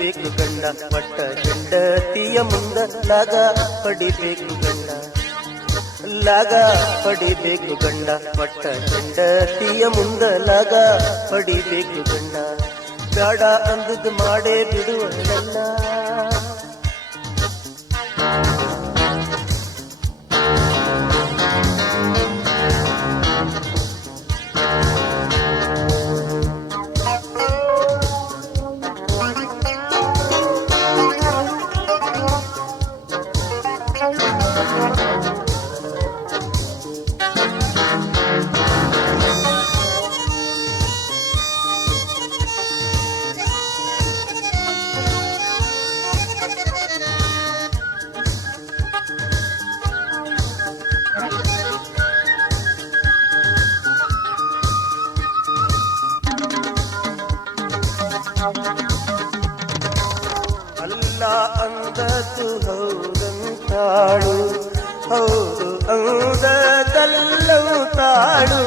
ಪಡಿಬೇಕು ಗಂಡ ಒಟ್ಟ ಹೆಂಡತಿಯ ಮುಂದ ಲಾಗ ಪಡಿಬೇಕು ಗಂಡ ಲಾಗ ಪಡಿಬೇಕು ಗಂಡ ಒಟ್ಟ ಹೆಂಡತಿಯ ಮುಂದ ಲಾಗ ಪಡಿಬೇಕು ಗಂಡ ಬೇಡ ಅಂದದ್ದು ಮಾಡೇ ಬಿಡುವಲ್ಲ ಅಲ್ಲ ಅಂದದ್ದು ಹೌದಂತಾಳು ಹೌದು ಅಂದದಲ್ಲವು ತಾಳು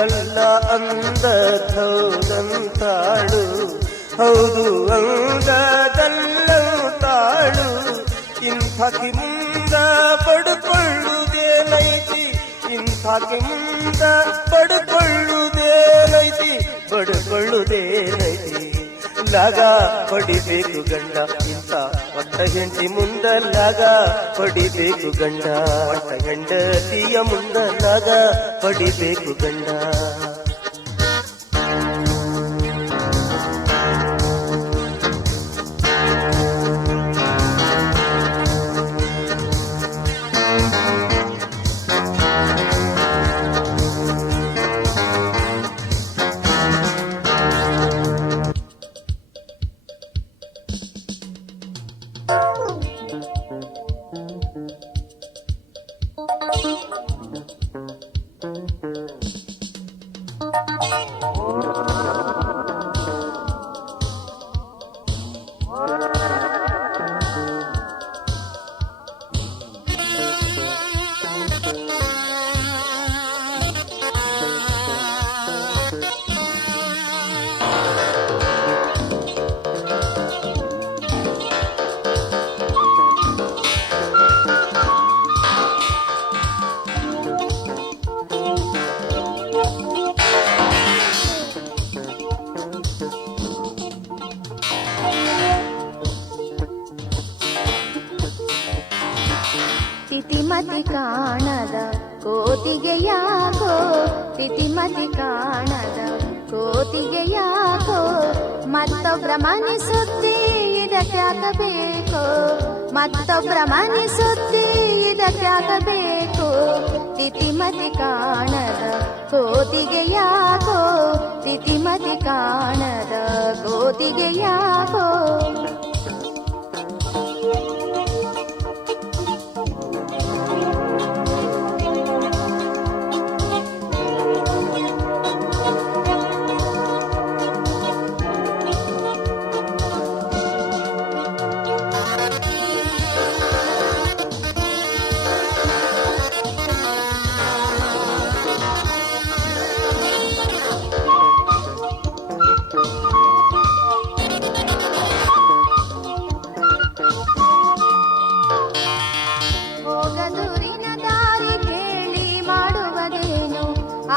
ಅಲ್ಲ ಅಂದದ್ದೌದಂತಾಳು ಹೌದು ಅಂದದಲ್ಲವು ತಾಳು ಇಂಥಕಿ ಮುಂದ ಪಡ್ಕೊಳ್ಳುವುದೇನೈತಿ ಇಂಥಕಿ ಮುಂದ ಪಡ್ಕೊಳ್ಳುವುದೇನೈತಿ ಪಡ್ಕೊಳ್ಳುವುದೇನೈತಿ ಲಾಗ ಪಡಿಬೇಕು ಗಂಡ ಇಂಥ ಒಟ್ಟ ಹೆಂಡತಿ ಮುಂದ ಲಾಗ ಪಡಿಬೇಕು ಗಂಡ ಒಟ್ಟ ಹೆಂಡತಿಯ ಮುಂದ ಲಾಗ ಪಡಿಬೇಕು ಗಂಡ ತಿತಿಮತಿ ಕಾಣದ ಕೋತಿಗೆ ಯಾಕೋ ತಿತಿಮತಿ ಕಾಣದ ಕೋತಿಗೆ ಯಾಕೋ ಮತ್ತೊಬ್ರ ಮನಿಸುತ್ತಿ ಇದಕ್ಕಾಗಬೇಕು ಮತ್ತೊಬ್ರ ಮನಿಸುತ್ತಿ ಇದಕ್ಕಾಗಬೇಕು ತಿತಿಮತಿ ಕಾಣದ ಕೋತಿಗೆ ಯಾಕೋ ತಿತಿಮತಿ ಕಾಣದ ಕೋತಿಗೆ ಯಾಕೋ ಹೋಗದೂರಿನ ದಾರಿ ಕೇಳಿ ಮಾಡುವುದೇನು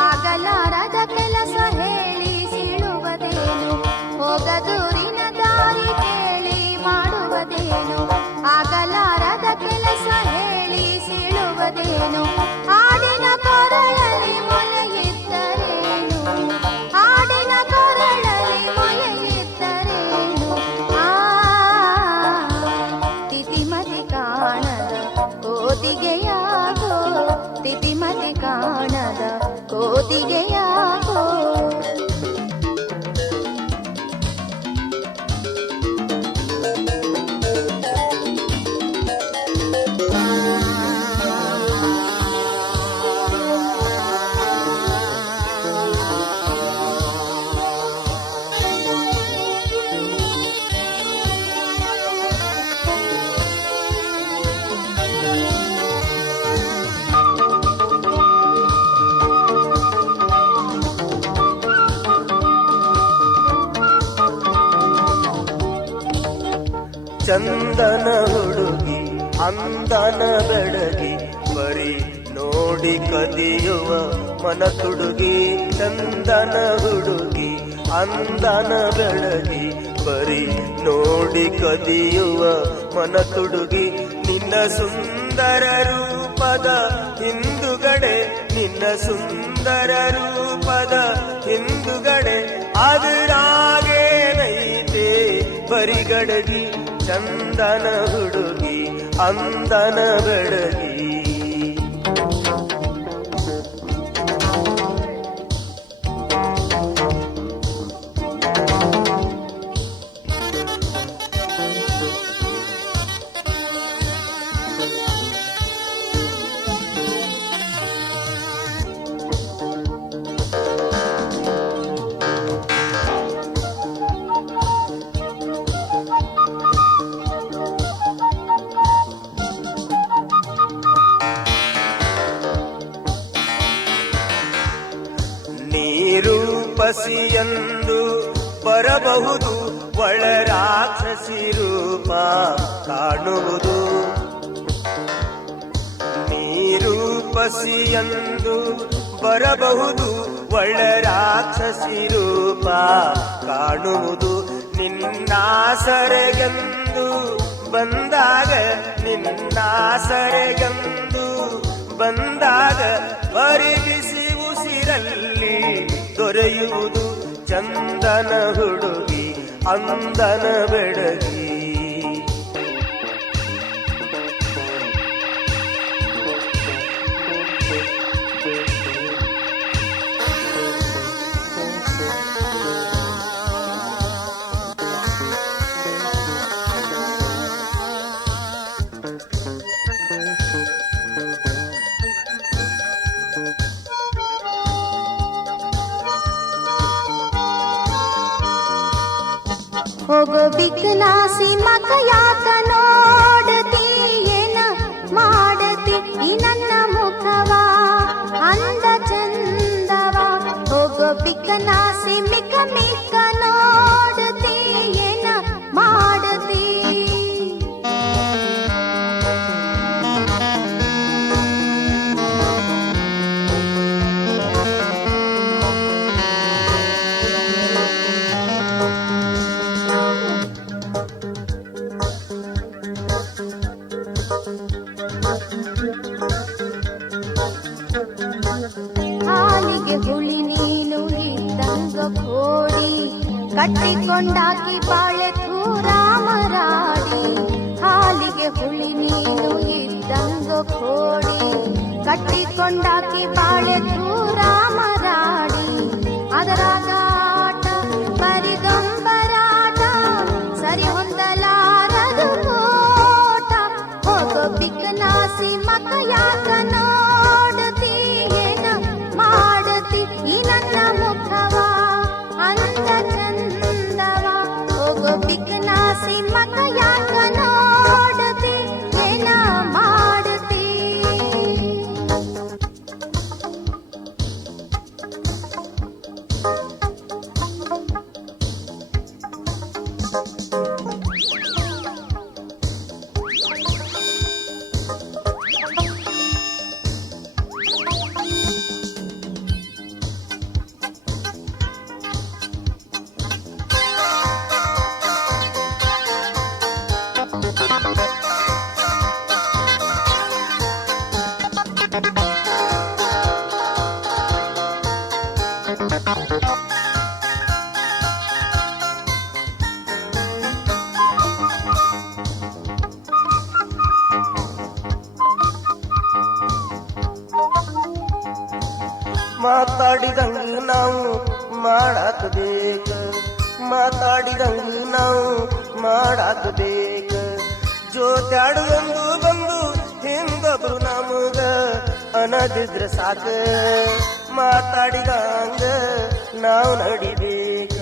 ಆಗಲಾರದ ಕೆಲಸ ಹೇಳಿ ಸೀಳುವುದೇನು ಹೋಗದೂರಿನ ದಾರಿ ಕೇಳಿ ಮಾಡುವುದೇನು ಆಗಲಾರದ ಕೆಲಸ ಹೇಳಿ ಸೀಳುವುದೇನು ಹಾಡಿನ ಕೊರಳಲ್ಲಿ ಮೊಳೆಯಿದ್ದರೇನು ಹಾಡಿನ ಕೊರಳಲ್ಲಿ ಮೊಳೆಯಿದ್ದರೇನು ತಿತಿಮತಿ ಕಾಣದ ಕೋತಿಗೆ ಯಾಕೋ ತಿತಿಮತಿ ಕಾಣದ ಕೋತಿಗೆ ಯಾಕೋ ಚಂದನ ಹುಡುಗಿ ಅಂದನ ಬೆಡಗಿ ಬರೀ ನೋಡಿ ಕದಿಯುವ ಮನ ತುಡುಗಿ ಚಂದನ ಹುಡುಗಿ ಅಂದನ ಬೆಳಗಿ ಬರೀ ನೋಡಿ ಕದಿಯುವ ಮನ ತುಡುಗಿ ನಿನ್ನ ಸುಂದರ ರೂಪದ ಹಿಂದುಗಡೆ ನಿನ್ನ ಸುಂದರ ರೂಪದ ಹಿಂದುಗಡೆ ಅದರಾಗೇನೈತೆ ಬರಿಗಡಗಿ ಚಂದನ ಹುಡುಗಿ ಅಂದನ ಬೆಡಗಿ ರೂಪಸಿಯಂದು ಬರಬಹುದು ಒಳ ರಾಕ್ಷಸಿ ರೂಪ ಕಾಣುವುದು ನೀರೂಪಸಿಯಂದು ಬರಬಹುದು ಒಳ ರಾಕ್ಷಸಿ ರೂಪ ಕಾಣುವುದು ನಿನ್ನಾಸರೆಗೆಂದು ಬಂದಾಗ ನಿನ್ನಾಸರೆಗೆಂದು ಬಂದಾಗ ಬರಿಗಿಸಿ ಉಸಿರಲ್ಲಿ ದೊರೆಯುವುದು ಚಂದನ ಹುಡುಗಿ ಅಂದನ ಬೆಡಗಿ ಹೋಗೋ ಬಿಕ್ಕನಾಸಿ ಮಗ ಯಾಕ ನೋಡತಿ ಏನ ಮಾಡತಿ ಈ ನನ್ನ ಮುಖವ ಅಂದ ಚಂದವ ಹೋಗೋ ಬಿಕ್ಕನಾಸಿ ಮಿಕ್ಕ ಮಿಕ್ಕ ನೋಡತಿ ಏನ ಮಾಡತಿ ಹಾಲಿಗೆ ಹುಳಿ ನೀನು ಇದ್ದಂಗ ಕೋಡಿ ಕಟ್ಟಿಕೊಂಡಾಕಿ ಬಾಳೆ ರಾಮರಾಡಿ ಹಾಲಿಗೆ ಹುಳಿ ನೀನು ಇದ್ದಂಗ ಕೋಡಿ ಕಟ್ಟಿಕೊಂಡಾಕಿ ಬಾಳೆ ರಾಮರಾಡಿ ಅದರಾಗ ಆಟ ಬರಿಗಂಬರಾಟ ಸರಿ ಹೊಂದಲಾರದು ಕೋಟ ಹೋಗೋ ಬಿಕ್ಕನಾಸಿ ಮಗ ಯಾಕ ನೋಡತಿ ಏನ ಮಾಡತಿ ಈ ನನ್ನ ಮುಖವ ಅಂದ ಚಂದವ ಹೋಗೋ ಬಿಕ್ಕನಾಸಿ ಮಗ ಯಾಕ ನೋಡತಿ ಏನ ಮಾಡತಿ ಮಾತಾಡಿದಂಗ ನಾವು ಮಾಡಾಕಬೇಕ ಮಾತಾಡಿದಂಗ ನಾವು ಮಾಡಾಕಬೇಕ ಜೋತ್ಯಾಡುದೊಂದು ಬಂದು ಹಿಂದೊಬ್ರು ನಮಗ ಅನ್ನದಿದ್ರ ಸಾಕ ಮಾತಾಡಿದಂಗ ನಾವು ನಡಿಬೇಕ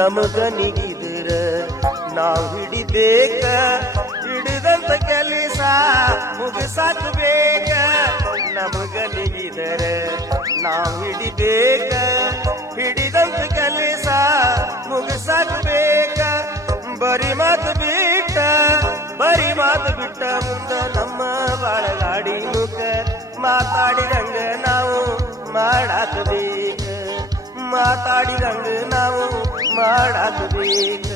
ನಮಗನಿಗಿದ್ರ ನಾವ್ ಹಿಡಿಬೇಕ ಹಿಡಿದಂತ ಕೆಲಸ ಮುಗಿಸಾಕ ಬೇಕ ನಮಗನಿಗಿದ್ರ ನಾವ್ ಹಿಡಿಬೇಕ ಹಿಡಿದಂತ ಕೆಲಸ ಮುಗಿಸಾಕ ಬೇಕ ಬರಿ ಮಾತು ಬಿಟ್ಟ ಮುಂದ ನಮ್ಮ ಬಾಳಗಾಡಿ ಮುಖ ಮಾತಾಡಿದಂಗ ನಾವು ಮಾಡಾಕಬೇಕ ಮಾತಾಡಿದಂಗ ನಾವು ಮಾಡಾಕಬೇಕ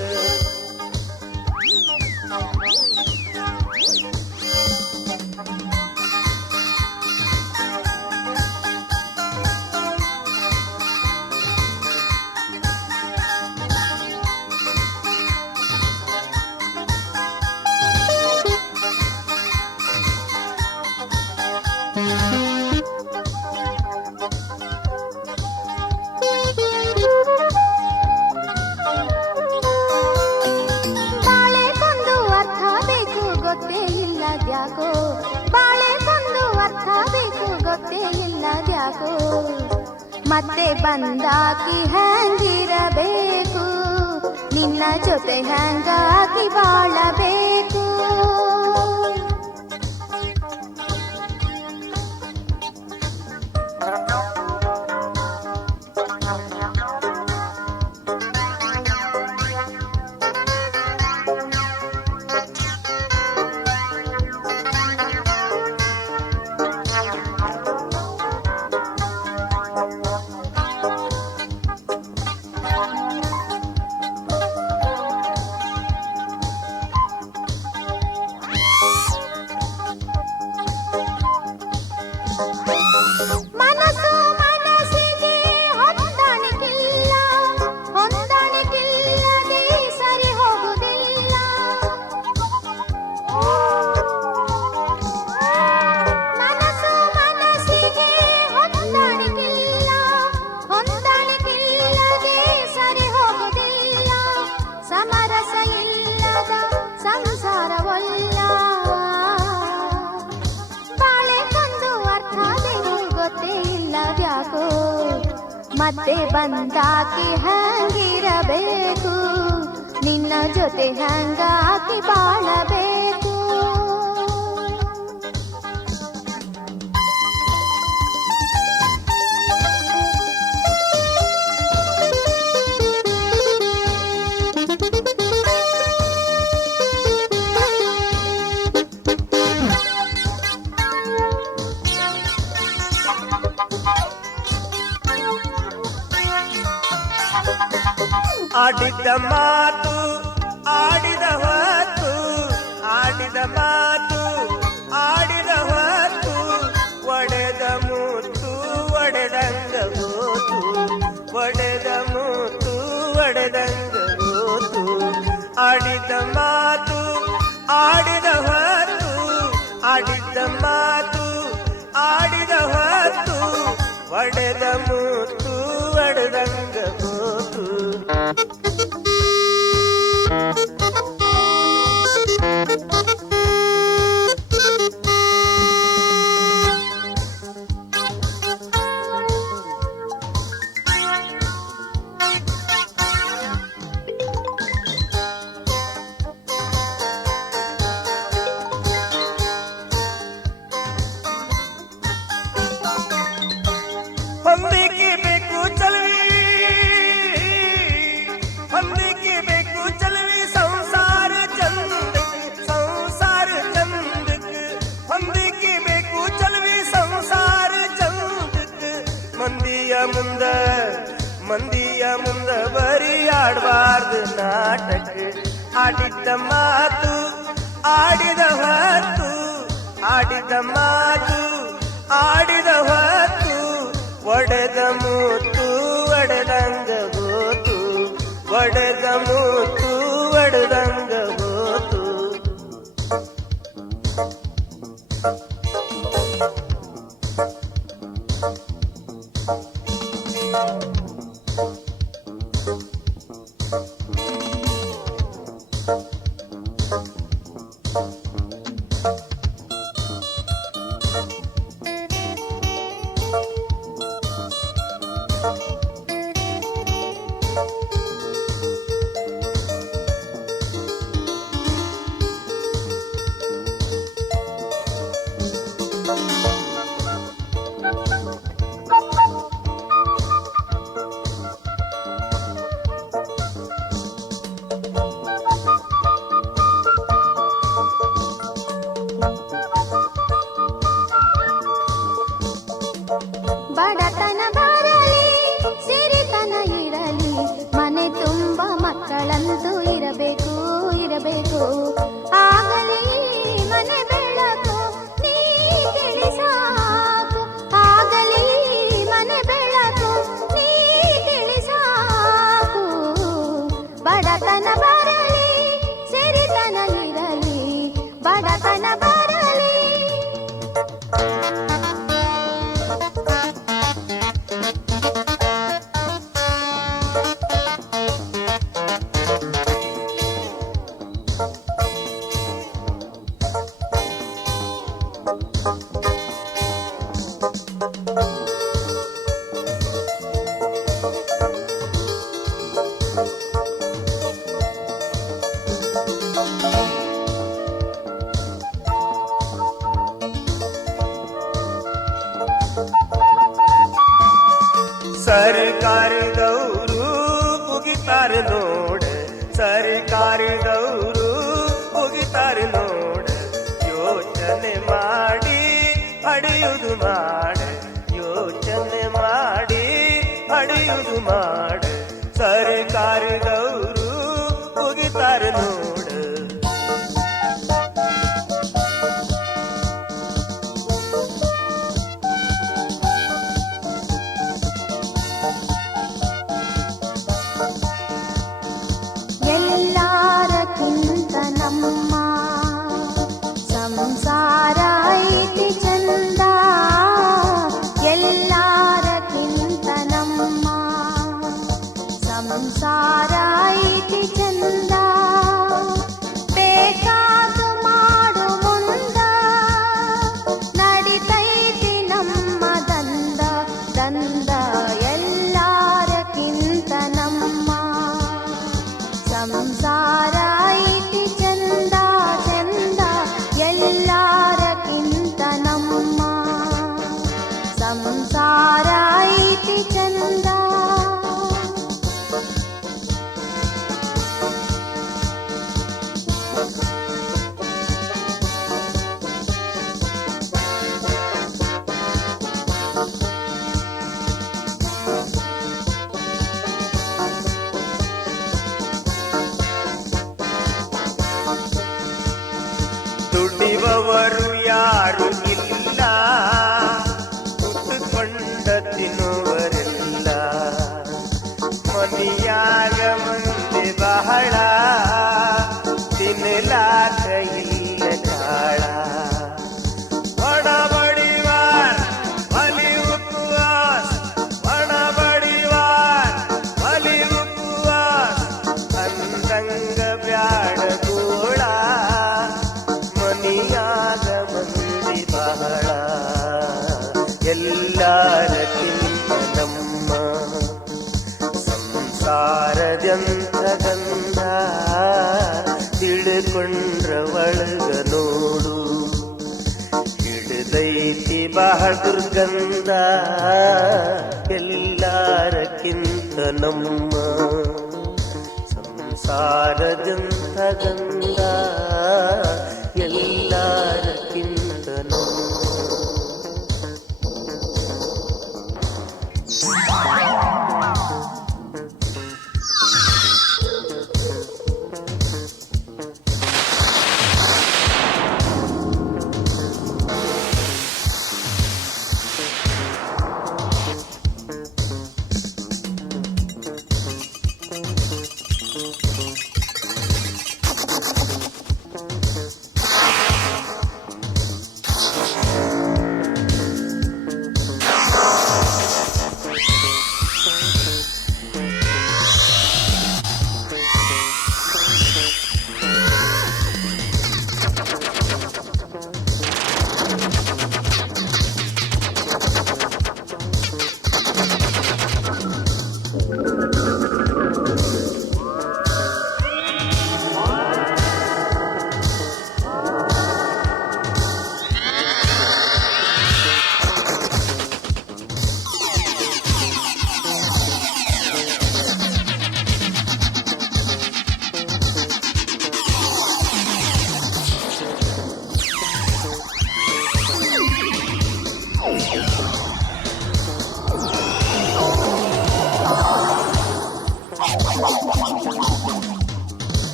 ಬಾಳೆಗೊಂದು ಅರ್ಥ ಬೇಕು ಗೊತ್ತೇ ಇಲ್ಲದ್ಯಾಕೋ ಬಾಳೆಗೊಂದು ಅರ್ಥ ಬೇಕು ಗೊತ್ತೇ ಇಲ್ಲದ್ಯಾಕೋ ಮತ್ತೆ ಬಂದಾಕಿ ಹ್ಯಾಂಗಿರಬೇಕು ನಿನ್ನ ಜೊತೆ ಹ್ಯಾಂಗಾಗಿ ಬಾಳಬೇಕು ಮನಸ್ಸು ಮನಸ್ಸಿಗೆ ಹೊಂದಾಣಿಕಿಲ್ಲ ಹೊಂದಾಣಿಕಿಲ್ಲದೆ ಸರಿ ಹೋಗುವುದಿಲ್ಲ ಮನಸ್ಸು ಮನಸ್ಸಿಗೆ ಹೊಂದಾಣಿಕಿಲ್ಲ ಹೊಂದಾಣಿಕಿಲ್ಲದೆ ಸರಿ ಹೋಗುವುದಿಲ್ಲ ಸಮರಸ ಇಲ್ಲದ ಸಂಸಾರವಲ್ಲ ಗೊತ್ತೇ ಇಲ್ಲದ್ಯಾಕೋ ಮತ್ತೆ ಬಂದಾಕಿ ಹ್ಯಾಂಗಿರಬೇಕು ನಿನ್ನ ಜೊತೆ ಹ್ಯಾಂಗಾಗಿ ಬಾಳಬೇಕು ಆಡಿದ ಮಾತು ಆಡಿದ ಹೊತ್ತು ಆಡಿದ ಮಾತು ಆಡಿದ ಹೊತ್ತು ಒಡೆದ ಮೂತು ಒಡೆದಂಗ ಹೋತು ಒಡೆದ ಮೂತು ಒಡೆದಂಗ ಹೋತು ಆಡಿದ ಮಾತು ಆಡಿದ ಹೊತ್ತು ಆಡಿದ ಮಾತು ಆಡಿದ ಹೊತ್ತು ಒಡೆದ ಮೂತು ಒಡೆದಂಗ ಹೋತು ಹೊಂದಿಕೆ ಬೇಕು ಚಲವಿ ಹೊಂದಿಕೆ ಬೇಕು ಚಲವಿ ಸಂಸಾರ ಚಂದಕ್ ಹೊಂದಿಕೆ ಬೇಕು ಚಲವಿ ಸಂಸಾರ ಚಂದಕ್ ಮಂದಿಯ ಮುಂದ ಬರೀ ಆಡಬಾರ್ದು ನಾಟಕ ಆಡಿದ್ದ ಮಾತು ಆಡಿದ ಹೊತ್ತು ಆಡಿದ ಮಾತು ಆಡಿದ ಹೊತ್ತು ಒಡೆದ ಮೂತು ಒಡೆದಂಗ ಹೋತು ಒಡೆದ ಮೂತು ಒಡೆದಂಗ ಹೋತು ಸಾಕು, ಆಗಲಿ ಮನೆ ಬೆಳಕು, ನೀ ತಿಳಿ ಸಾಕು, ಆಗಲಿ ಮನೆ ಬೆಳಕು, ನೀ ತಿಳಿ ಸಾಕು. ಬಡತನ ಬರಲಿ, ಸಿರಿತನ ಇರಲಿ, ಬಡತನ ಬರಲಿ. ಸರ್ಕಾರದವರು ಮುಗಿತಾರೆ ನೋಡ, ಸರ್ಕಾರದವರು ಮುಗಿತಾರೆ ನೋಡ, ಯೋಚನೆ ಮಾಡಿ ಅಡಿಯುವುದು ಮಾಡ, ಯೋಚನೆ ಮಾಡಿ ಅಡಿಯುವುದು ಮಾಡ, ಸರ್ಕಾರದವರು ಮುಗಿತಾರೆ ನೋಡ. ಎಲ್ಲಾರಕ್ಕಿಂತ ನಮ್ಮ ಸಂಸಾರ ಐತಿ ಚಂದ, ಎಲ್ಲಾರಕ್ಕಿಂತ ನಮ್ಮ ಸಂಸಾರ ಐತಿ ಚಂದ. ಬೇಕಾದು ಮಾಡು ಮುಂದ, ನಡಿತೈತಿ ನಮ್ಮ ದಂದ ದಂದ. ಎಲ್ಲಾರಕ್ಕಿಂತ ನಮ್ಮ ಸಂಸಾರ ಐತಿ ಚಂದ ಚಂದ, ಎಲ್ಲಾರಕ್ಕಿಂತ ನಮ್ಮ ಸಂಸಾರ ಐತಿ ಚಂದ. ದುಡಿಯುವವರು ಯಾರು ಇಲ್ಲ, ಕುತ್ತುಕೊಂಡ ತಿನ್ನುವರಿಲ್ಲ, ಮನೆಯಾಗ ಮಂದಿ ಬಹಳ, ತಿನ್ನಲಾಕ ಇಲ್ಲ ಕಾಳ. ಬಡಬಡಿವಾರ್ ಬಲಿ ಉಪವಾಸ, ಬಡಬಡಿವಾರ್ ಬಲಿ ಉಪವಾಸ, ಅಂದಂಗ ಬ್ಯಾಡ ಗೋಳ, ಮನಿಯಾಗ ಮಂದಿ ಬಹಳ. ಎಲ್ಲಾರಕ್ಕಿಂತ ನಮ್ಮ ಸಂಸಾರದಂತ ಗಂಧ, ತಿಳ್ಕೊಂಡ್ರ ಒಳಗ ನೋಡು, ಹಿಡಿದೈತಿ ಬಹಳ ದುರ್ಗಂಧ. ಎಲ್ಲಾರಕ್ಕಿಂತ ನಮ್ಮ ಸಂಸಾರದಂತ ಗಂಧ, ಎಲ್ಲಾರಕ್ಕಿಂತ ನಮ್ಮ.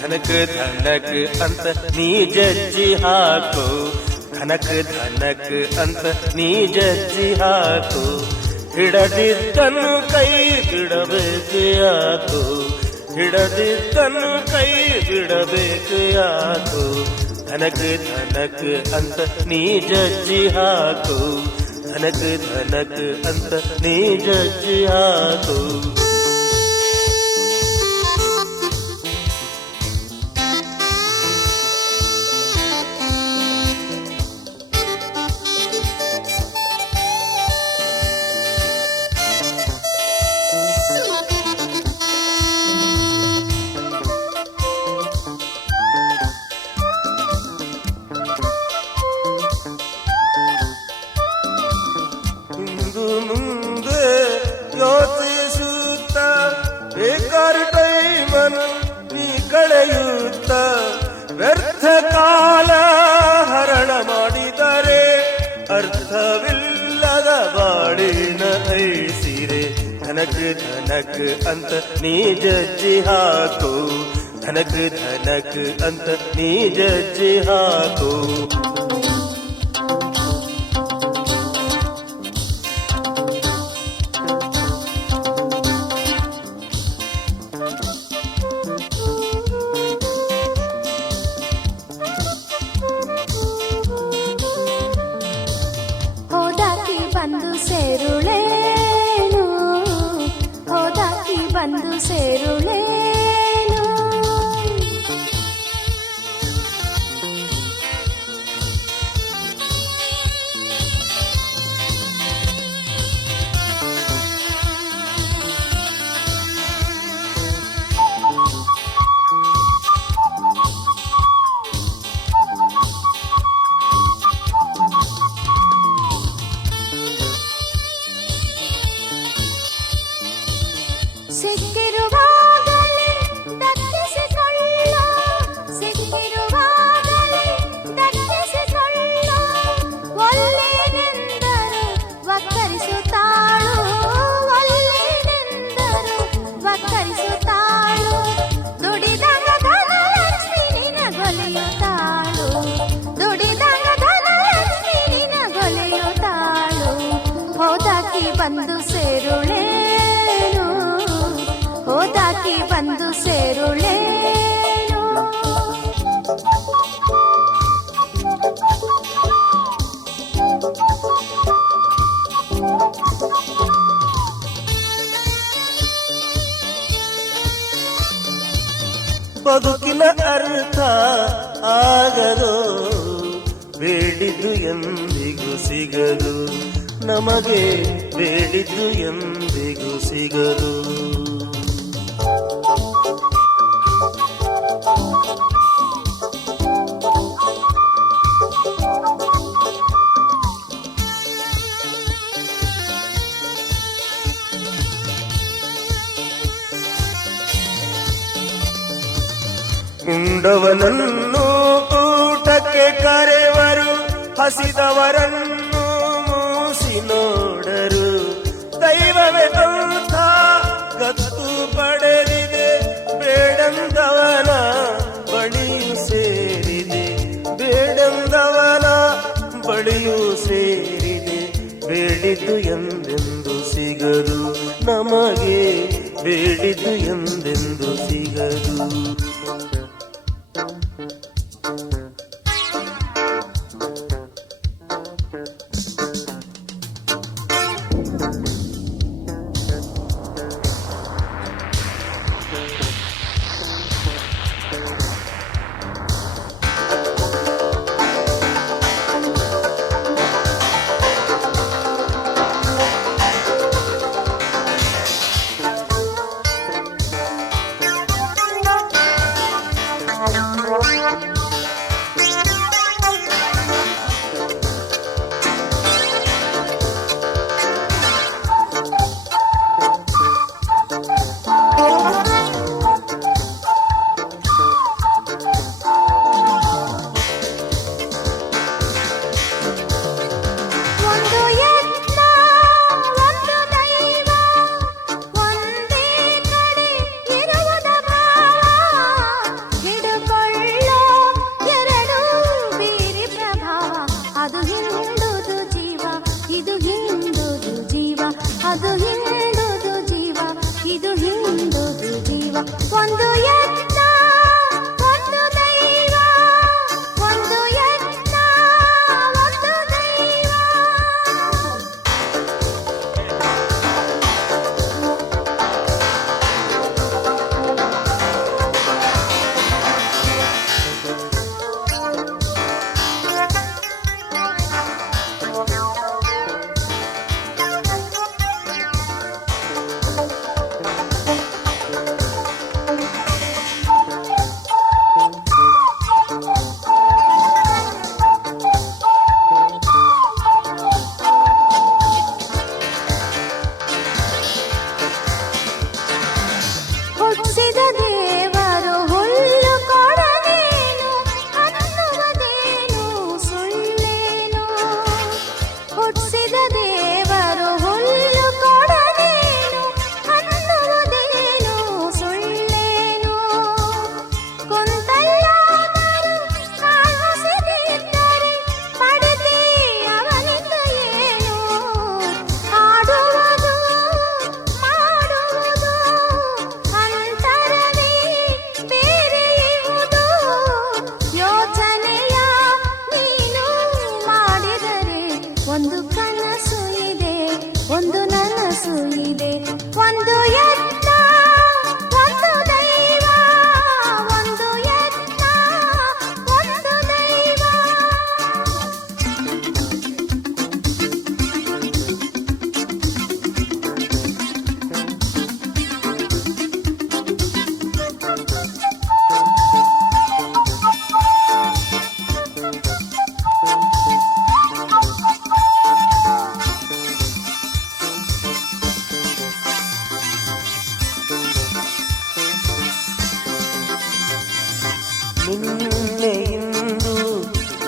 ಧನಕ್ ಧನಕ್ ಅಂತ ನೀ ಜಜ್ಜಿ ಹಾಕು, ಧನಕ್ ಧನಕ್ ಅಂತ ನೀ ಜಜ್ಜಿ ಹಾಕು, ಹಿಡದಿದ್ದನ್ನು ಕೈ ಬಿಡಬೇಕು ಯಾಕು, ಹಿಡದಿದ್ದನ್ನು ಕೈ ಬಿಡಬೇಕು ಯಾಕು, ಧನಕ್ ಧನಕ್ ಅಂತ ನೀ ಜಜ್ಜಿ ಹಾಕು, ಧನಕ್ ಧನಕ್ ಅಂತ ನೀ ಜಜ್ಜಿ ಹಾಕು. ಮುಂದೆ ಯೋಚಿಸುತ್ತ ಬೇಕಾದ ಟೈಮನು ನೀ ಕಳೆಯುತ್ತ ವ್ಯರ್ಥ ಕಾಲ ಹರಣ ಮಾಡಿದರೆ ಅರ್ಥವಿಲ್ಲದ ಬಾಳಿನ ಐಸಿರೆ, ಧನಕ್ ಧನಕ್ ಅಂತ ನೀ ಜಜ್ಜಿ ಹಾಕು, ಧನಕ್ ಧನಕ್ ಅಂತ ನೀ ಜಜ್ಜಿ ಹಾಕು. ಹೋದಾಕಿ ಬಂದು ಸೇರುಳೇನು, ಹೋದಾಕಿ ಬಂದು ಸೇರುಳೇನು, ಸಿಕ್ಕಿರುವಾಗಲೇ ದಕ್ಕಿಸಿಕೊಳ್ಳೋ, ಸಿಕ್ಕಿರುವಾಗಲೇ ದಕ್ಕಿಸಿಕೊಳ್ಳೋ, ಒಲ್ಲೆನೆಂದರು ವಕ್ಕರಿಸುತ್ತಾಳು, ಒಲ್ಲೆನೆಂದರು ವಕ್ಕರಿಸುತ್ತಾಳು, ದುಡಿದಾಗ ಧನಲಕ್ಷ್ಮಿ ನಿನಗೊಲಿಯುತ್ತಾಳು, ದುಡಿದಾಗ ಧನಲಕ್ಷ್ಮಿ ನಿನಗೊಲಿಯುತ್ತಾಳು, ಹೋದಾಕಿ ಬಂದು ಸೇರುಳೇನು, ಹೋದಾಕಿ ಬಂದು ಸೇರುಳೇನು. ಬದುಕಿನ ಅರ್ಥ ಆಗದು, ಬೇಡಿದ್ದು ಎಂದಿಗೂ ಸಿಗದು, ನಮಗೆ ಬೇಡಿದ್ದು ಎಂದಿಗೂ ಸಿಗದು. ಉಂಡವನನ್ನು ಊಟಕ್ಕೆ ಕರೆವರು, ಹಸಿದವರನ್ನು ಮೂಸಿ ನೋಡರು, ದೈವವೇ ಅಂತ ಗತ್ತು ಪಡೆದಿದೆ, ಬೇಡಂದವನ ಬಳಿಯು ಸೇರಿದೆ, ಬೇಡಂದವನ ಬಳಿಯು ಸೇರಿದೆ, ಬೇಡಿದ್ದು ಎಂದೆಂದು ಸಿಗದು, ನಮಗೆ ಬೇಡಿದ್ದು ಎಂದೆಂದು ಸಿಗದು.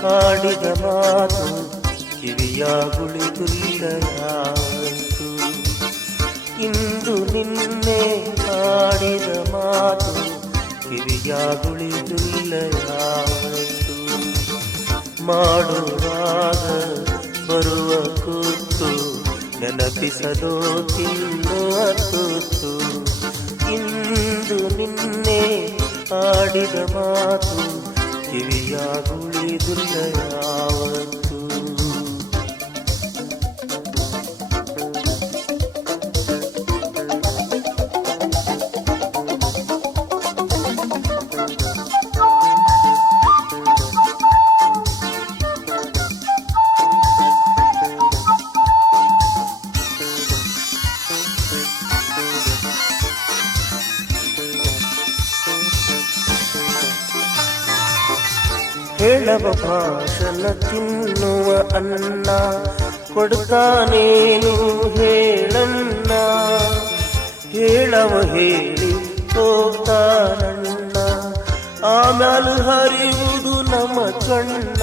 ಆಡಿದ ಮಾತು ಕಿವಿಯ ಗುಳಿಗುಲ್ಲ ಯಾವತ್ತು. ಇಂದು ನಿನ್ನೆ ಆಡಿದ ಮಾತು ಕಿವಿಯ ಗುಳಿಗುಲ್ಲ ಯಾವತ್ತು. ಮಾಡುವಾಗ ಬರುವ ಕೂತು ನೆನಪಿಸದೋ ತಿನ್ನುವ ತುತ್ತು. ಇಂದು ನಿನ್ನೆ ಆಡಿದ ಮಾತು ಕಿವಿಯ ಗುಳಿಗುಲ್ಲ ಯಾವತ್ತು. ಹೇಳವ ಭಾಷಣ ತಿನ್ನುವ ಅನ್ನ ಕೊಡ್ತಾನೇನು ಹೇಳಣ್ಣ. ಹೇಳವ ಹೇಳಿ ಹೋಗ್ತಾನಣ್ಣ, ಆಮ್ಯಾಲು ಹರಿಯುವುದು ನಮ್ಮ ಕಣ್ಣ.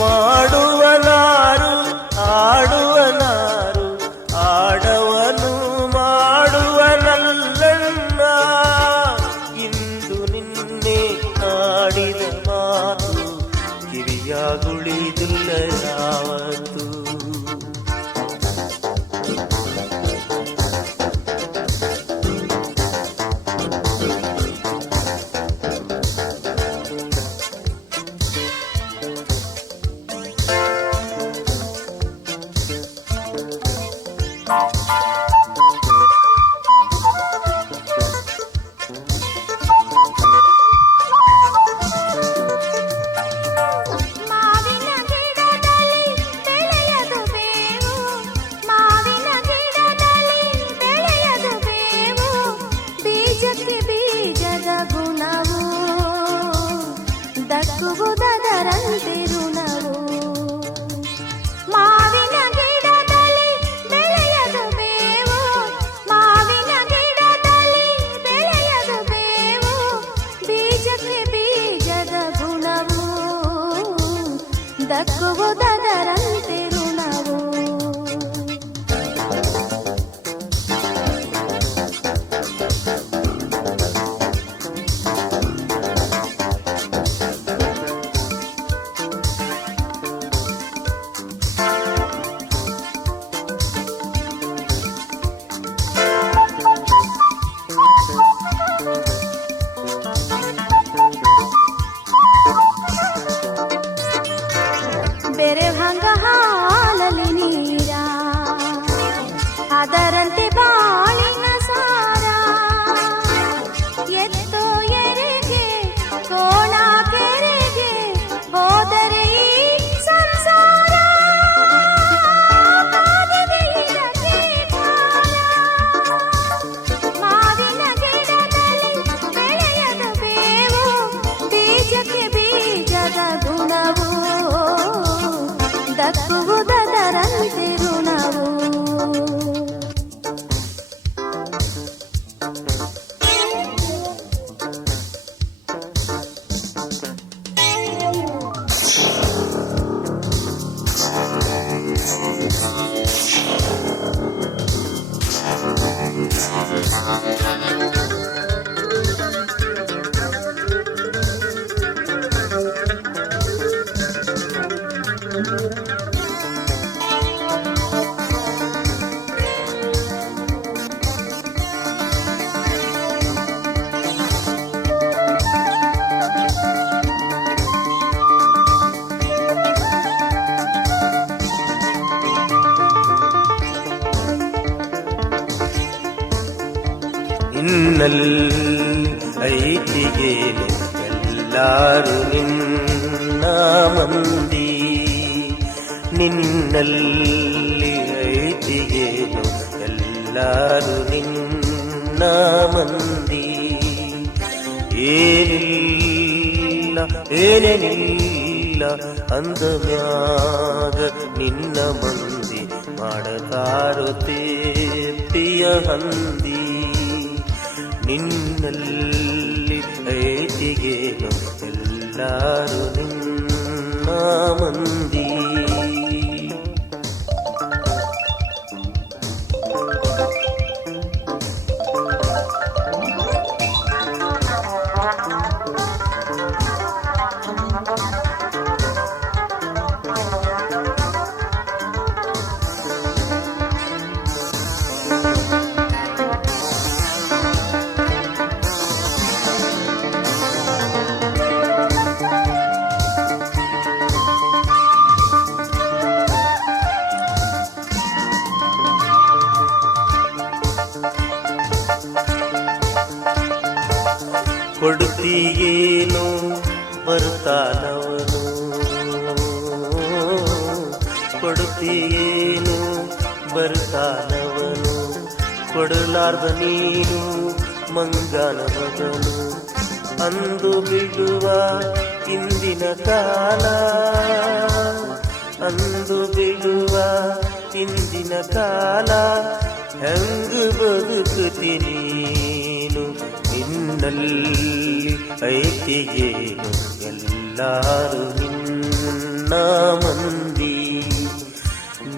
ಮಾಡುವನಾರು ಆಡುವನಾರು, ಆಡವನು ಮಾಡುವನಲ್ಲಣ್ಣ. ಇಂದು ನಿನ್ನೆ ಆಡಿದ ಮಾತು ಕಿವಿಯ ಗುಳಿಗುಲ್ಲ ಯಾವತ್ತು. ದಕ್ಕುವುದರಂತೆ ಋಣವು. ಮಾವಿನ ಗಿಡದಲ್ಲಿ ಬೆಳೆಯದು ಬೇವು, ಮಾವಿನ ಗಿಡದಲ್ಲಿ ಬೆಳೆಯದು ಬೇವು, ಬೀಜಕ್ಕೆ ಬೀಜದ ಗುಣವು. ದಕ್ಕುವುದರಂತೆ ಋಣವು. ಬೆರೆಹಂಗ ಹಾಲಲಿ ನೀರ, ಅದರಂತೆ ಬಾಳಿನ ಸಾರ. ಎತ್ತೋ ಎರೆಗೆ ಕೋಣ ಕೆರೆಗೆ ಹೋದರೆ ಈ ಸಂಸಾರ. ಕಾದಿದೆ ಇದಕ್ಕೆ ಕಾಲ. ಮಾವಿನ ಗಿಡದಲ್ಲಿ ಬೆಳೆಯದ ಬೇವು, ಬೀಜಕ್ಕೆ ಬೀಜದ ಗುಣವು. ದಕ್ಕುವುದರಂತೆ ಋಣವು. ನಿನ್ನಲ್ಲಿ ಐತಿಗೇನು ಎಲ್ಲಾರು ನಿನ್ನ ಮಂದಿ. ನಿನ್ನಲ್ಲಿ ಐತಿಗೇನು ಎಲ್ಲಾರು ನಿನ್ನ ಮಂದಿ. ಏನಿಲ್ಲ ಏನೇನಿಲ್ಲ ಅಂದ ಮ್ಯಾಗ ನಿನ್ನ ಮಂದಿ ಮಾಡತಾರು ತೇಪಿಯ ಹಂದಿ. ನಿನ್ನಲ್ಲಿ ಐತಿಗೇನು ಎಲ್ಲಾರು ನಿನ್ನ ಮಂದಿ. ಕೊಡುತ್ತೀಯೇನು ಬರ್ತಾನವನು, ಕೊಡುತ್ತೀಯೇನು ಬರ್ತಾನವನು, ಕೊಡಲಾರ್ದ ನೀನು ಮಂಗನ ಮಗನು. ಅಂದು ಬಿಡುವ ಇಂದಿನ ಕಾಲ, ಅಂದು ಬಿಡುವ ಇಂದಿನ ಕಾಲ, ಹೆಂಗ ಬದುಕುತ್ತೀನಿ ನೀನು, ನಿನ್ನಲ್ಲಿ ಐತಿಗೇನು ಎಲ್ಲಾರು ನಿನ್ನ ಮಂದಿ,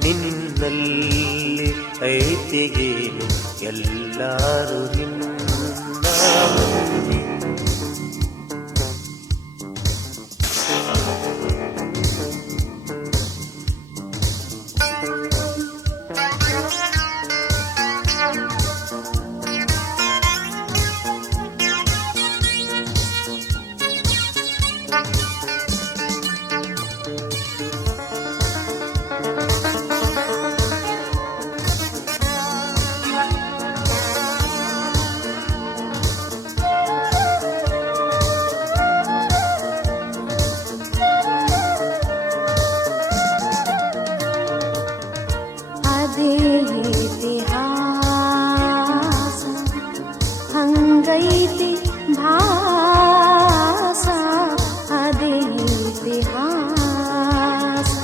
ನಿನ್ನಲ್ಲಿ ಐತಿಗೇನು ಎಲ್ಲಾರು ನಿನ್ನ ಮಂದಿ. ಅದೇ ಇತಿಹಾಸ ಹಂಗೈತಿ ಭಾಸ, ಅದೇ ಇತಿಹಾಸ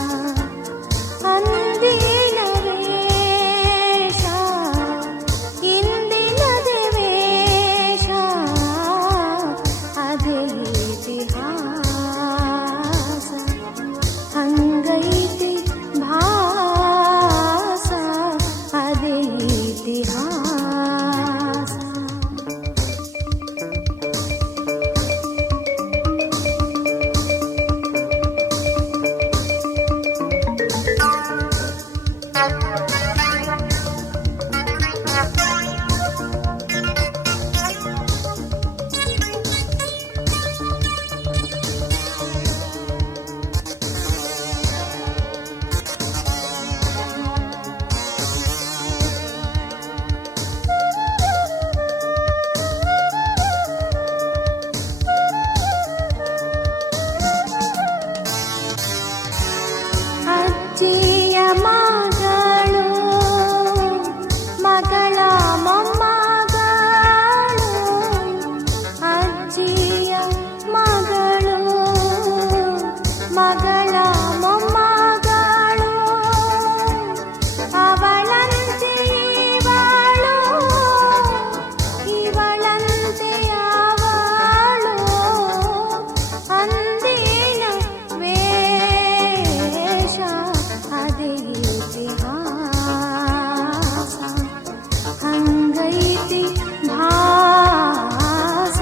ಅಂದಿನ ವೇಷ ಇಂದಿನ ವೇಷ, ಅದೇ ಇತಿಹಾಸ ಹಂಗೈತಿ ಭಾಸ, ಅದೇ ಇತಿಹಾಸ. ಅಜ್ಜಿಯ ಮಗಳು ಮಗಳ ಮೊಮ್ಮಗಳು, ಅಜ್ಜಿಯ ಮಗಳು ಮಗಳ ಮೊಮ್ಮಗಳು, ಅವಳಂತೆ ಇವಳು ಇವಳಂತೆ ಅವಳು, ಅಂದಿನ ವೇಷ ಅದೇ ಇತಿಹಾಸ ಹಂಗೈತಿ ಭಾಸ,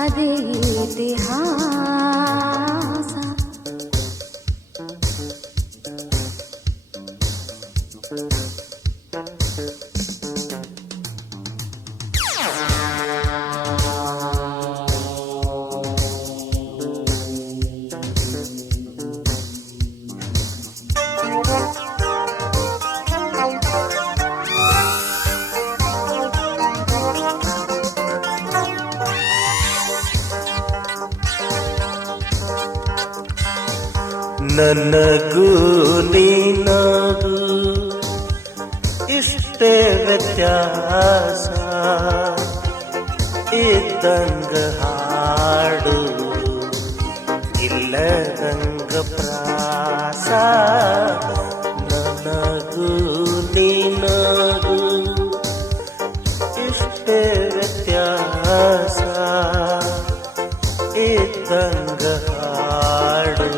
ಅದೇ ಇತಿಹಾಸ. ನನಗೂ ನೀನಾಗೂ ಇಷ್ಟೇ ವ್ಯತ್ಯಾಸ, ಇದ್ದಂಗ ಹಾಡು ಇಲ್ಲದಂಗ ಪ್ರಾಸ. ನನಗೂ ನೀನಾಗೂ ಇಷ್ಟೇ ವ್ಯತ್ಯಾಸ, ಇದ್ದಂಗ ಹಾಡು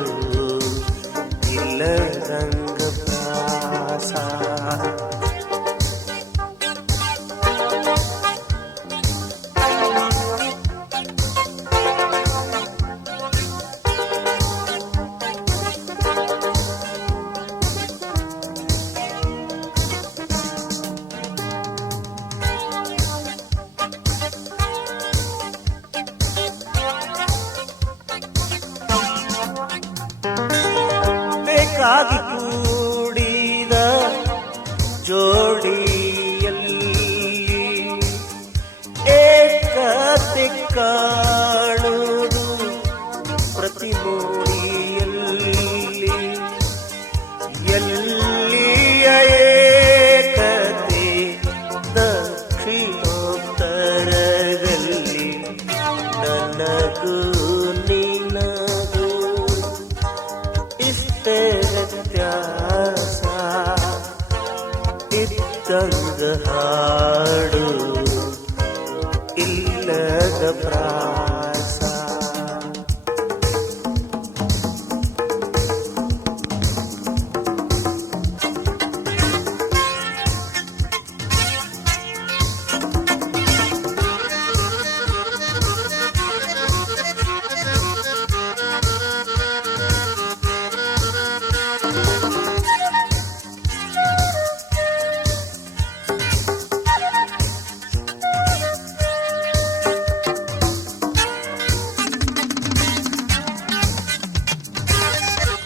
ಬೇಕಾಗಿ ಕೂಡಿದ ಜೋಡಿಯಲ್ಲಿ ಏಕತೆ ಕಾಣುವುದು ಪ್ರತಿ ಮೋಡಿಯಲ್ಲಿ ಎಲ್ಲಿಯ ಏಕತೆ ದಕ್ಷಿಣೋತ್ತರದಲ್ಲಿ ನನಗೂ ನಿನಗೂ ಇಷ್ಟೇ ವ್ಯತ್ಯಾಸ ಇದ್ದಂಗ ಹಾಡು ಇಲ್ಲದ ಪ್ರಾಸ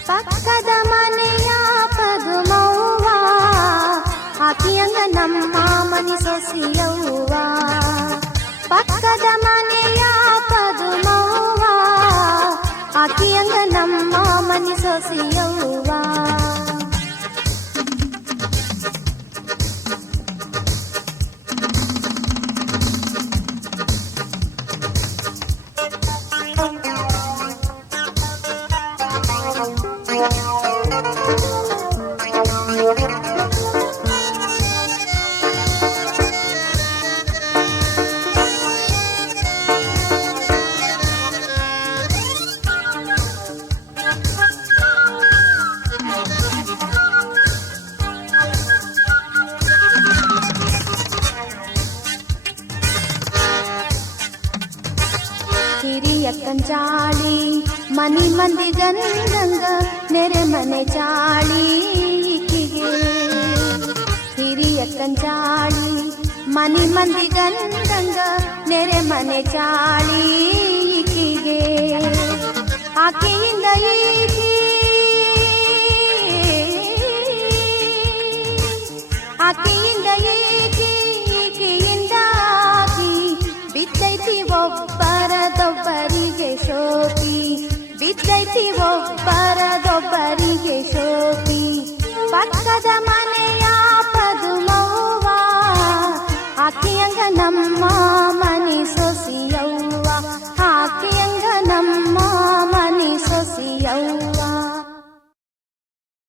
ಪಕ್ಕದ ಮನೆಯ ಪದುಮವ್ವ ಆಕಿಯಂಗ ನಮ್ಮ ಮನಿ ಸೊಸಿಯವ್ವ ಪಕ್ಕದ ಮನೆಯ ಪದುಮವ್ವ ಆಕಿಯಂಗ ನಮ್ಮ ಮನಿ ಸೊಸಿಯವ್ವ ಹಿರಿಯ ಕಂಚಾಳಿ ಮನಿ ಮಂದಿ ಗಂಗಂಗ ನೆರೆ ಮನೆ ಚಾಳಿ ಈಕಿಗೆ ಹಿರಿಯ ಕಂಚಾಳಿ ಮನಿ ಮಂದಿ ಗಂಗಂಗ ನೆರೆ ಮನೆ ಚಾಳಿ ಈಕಿಗೆ ಆಕೆಯಿಂದ ಈಕಿ ಆಕೆಯಿಂದ ಈಕಿ ಈಕೆಯಿಂದ ಆಕಿ ಬಿದ್ದೈತಿ ಒಬ್ಬರದೊಬ್ಬರಿಗೆ ಶೋಕಿ ಬಿದ್ದೈತಿ ಒಬ್ಬರದೊಬ್ಬರಿಗೆ ಶೋಕಿ ಪಕ್ಕದ